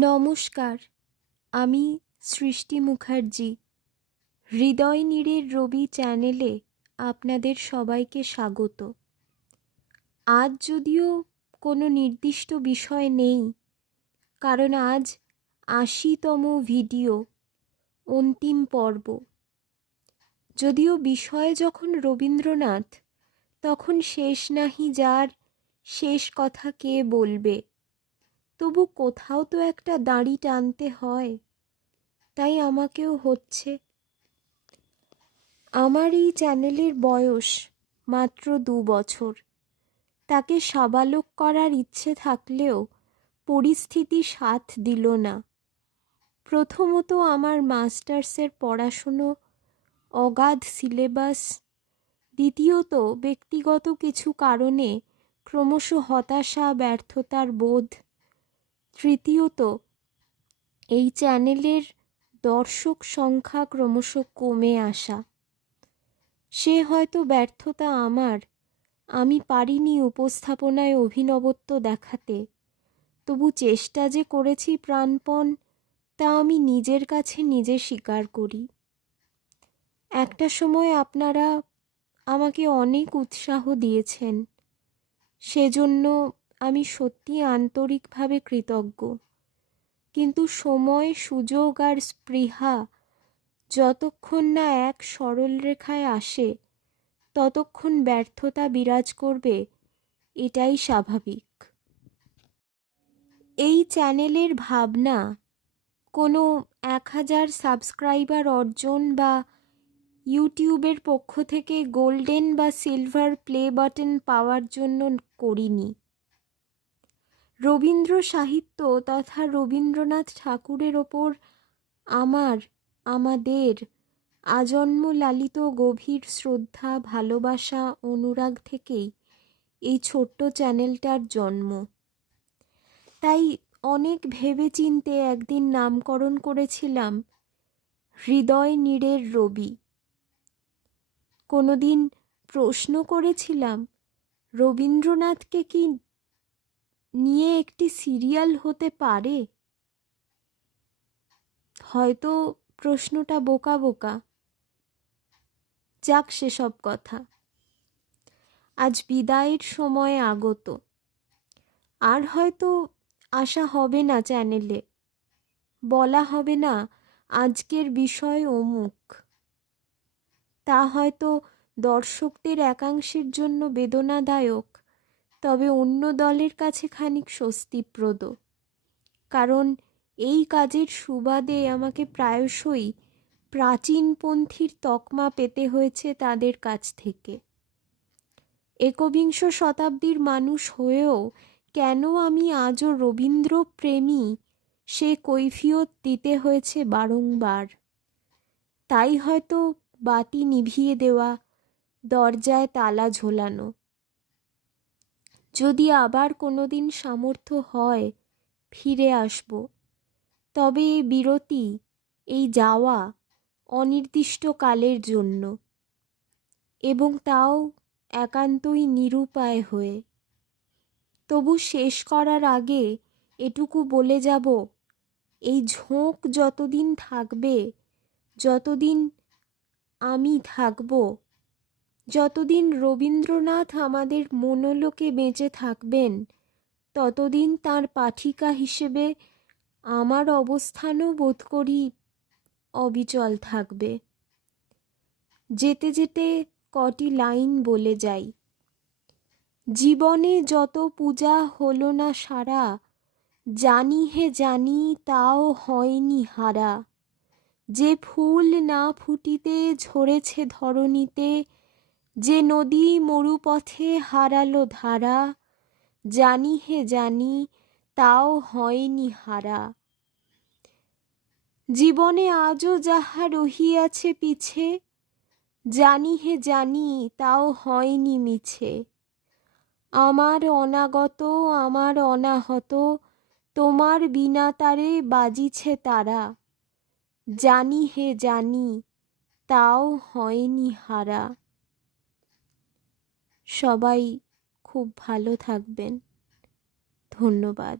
নমস্কার, আমি সৃষ্টি মুখার্জি। হৃদয় নীড়ের রবি চ্যানেলে আপনাদের সবাইকে স্বাগত। আজ যদিও কোনো নির্দিষ্ট বিষয় নেই, কারণ আজ ৮০তম ভিডিও, অন্তিম পর্ব। যদিও বিষয় যখন রবীন্দ্রনাথ, তখন শেষ নাহি যার, শেষ কথা কে বলবে। তবু কোথাও তো একটা দাড়ি টানতে হয়, তাই আমাকেও হচ্ছে। আমার এই চ্যানেলের বয়স মাত্র ২ বছর। তাকে সাবালক করার ইচ্ছে থাকলেও পরিস্থিতি সাথ দিল না। প্রথমত আমার মাস্টার্সের পড়াশুনো, অগাধ সিলেবাস। দ্বিতীয়ত ব্যক্তিগত কিছু কারণে ক্রমশ হতাশা, ব্যর্থতার বোধ। তৃতীয়ত এই চ্যানেলের দর্শক সংখ্যা ক্রমশ কমে আসা। সে হয়তো ব্যর্থতা আমার, আমি পারিনি উপস্থাপনায় অভিনবত্ব দেখাতে। তবু চেষ্টা যে করেছি প্রাণপণ, তা আমি নিজের কাছে নিজে স্বীকার করি। একটা সময় আপনারা আমাকে অনেক উৎসাহ দিয়েছেন, সেজন্য আমি সত্যি আন্তরিকভাবে কৃতজ্ঞ। কিন্তু সময়, সুযোগ আর স্পৃহা যতক্ষণ না এক সরল রেখায় আসে, ততক্ষণ ব্যর্থতা বিরাজ করবে, এটাই স্বাভাবিক। এই চ্যানেলের ভাবনা কোনো ১,০০০ সাবস্ক্রাইবার অর্জন বা ইউটিউবের পক্ষ থেকে গোল্ডেন বা সিলভার প্লে বাটন পাওয়ার জন্য করিনি। রবীন্দ্র সাহিত্য তথা রবীন্দ্রনাথ ঠাকুরের ওপর আমাদের আজন্ম লালিত গভীর শ্রদ্ধা, ভালোবাসা, অনুরাগ থেকেই এই ছোট্ট চ্যানেলটার জন্ম। তাই অনেক ভেবেচিন্তে একদিন নামকরণ করেছিলাম হৃদয় নীড়ের রবি। কোনোদিন প্রশ্ন করেছিলাম রবীন্দ্রনাথকে কি নিয়ে একটি সিরিয়াল হতে পারে? হয়তো প্রশ্নটা বোকা বোকা, যাক সেসব কথা। আজ বিদায়ের সময় আগত। আর হয়তো আসা হবে না চ্যানেলে, বলা হবে না আজকের বিষয় অমুক। তা হয়তো দর্শকদের একাংশের জন্য বেদনাদায়ক, তবে অন্য দলের কাছে খানিক স্বস্তিপ্রদ। কারণ এই কাজের সুবাদে আমাকে প্রায়শই প্রাচীনপন্থীর তকমা পেতে হয়েছে তাদের কাছ থেকে। একবিংশ শতাব্দীর মানুষ হয়েও কেন আমি আজও রবীন্দ্রপ্রেমী, সে কৈফিয়ত দিতে হয়েছে বারংবার। তাই হয়তো বাতি নিভিয়ে দেওয়া, দরজায় তালা ঝোলানো। যদি আবার কোনোদিন সামর্থ্য হয় ফিরে আসব, তবে এই বিরতি, এই যাওয়া অনির্দিষ্টকালের জন্য, এবং তাও একান্তই নিরুপায় হয়ে। তবু শেষ করার আগে এটুকু বলে যাব, এই ঝোঁক যতদিন থাকবে, যতদিন আমি থাকব, যতদিন রবীন্দ্রনাথ আমাদের মনোলোকে বেঁচে থাকবেন, ততদিন তাঁর পাঠিকা হিসেবে আমার অবস্থানও বোধ করি অবিচল থাকবে। যেতে যেতে কটি লাইন বলে যাই। জীবনে যত পূজা হলো না সারা, জানি হে জানি তাও হয়নি হারা। যে ফুল না ফুটিতে ঝরেছে ধরণীতে, যে নদী মরুপথে হারালো ধারা, জানি হে জানি তাও হয়নি হারা। জীবনে আজও যাহা রহিয়াছে পিছে, জানি হে জানি তাও হয়নি মিছে। আমার অনাগত, আমার অনাহত, তোমার বিনা তারে বাজিছে তারা, জানি হে জানি তাও হয়নি হারা। সবাই খুব ভালো থাকবেন। ধন্যবাদ।